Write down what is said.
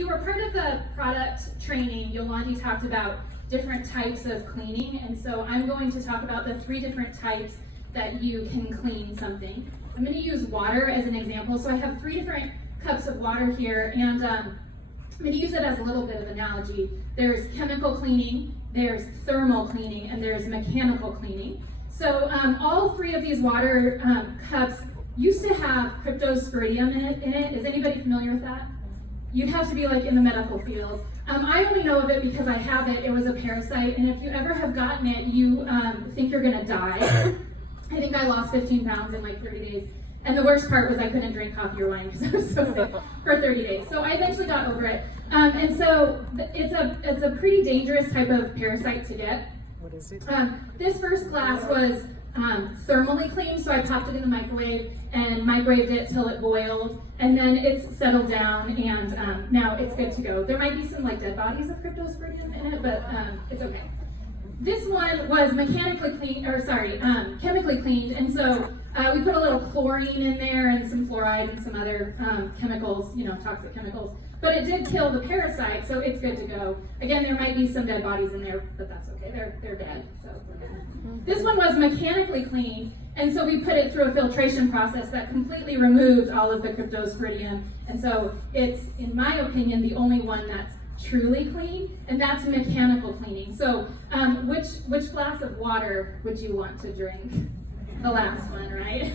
you were part of the product training, Yolandi talked about different types of cleaning, and so I'm going to talk about the 3 different types that you can clean something. I'm going to use water as an example. So I have 3 different cups of water here, and I'm going to use it as a little bit of analogy. There's chemical cleaning, there's thermal cleaning, and there's mechanical cleaning. So all 3 of these water cups used to have cryptosporidium in it. Is anybody familiar with that? You'd have to be like in the medical field. I only know of it because I have it. It was a parasite, and if you ever have gotten it, you think you're gonna die. I think I lost 15 pounds in like 30 days. And the worst part was I couldn't drink coffee or wine because I was so sick for 30 days. So I eventually got over it. And so it's a pretty dangerous type of parasite to get. What is it? This first glass was thermally cleaned, so I popped it in the microwave and microwaved it till it boiled, and then it's settled down, and now it's good to go. There might be some like dead bodies of cryptosporidium in it, but it's okay. This one was mechanically cleaned, or sorry, chemically cleaned, and so we put a little chlorine in there and some fluoride and some other chemicals, toxic chemicals. But it did kill the parasite, so it's good to go. Again, there might be some dead bodies in there, but that's okay. They're dead. So this one was mechanically cleaned, and so we put it through a filtration process that completely removed all of the cryptosporidium. And so it's, in my opinion, the only one that's truly clean, and that's mechanical cleaning. So which glass of water would you want to drink? The last one, right?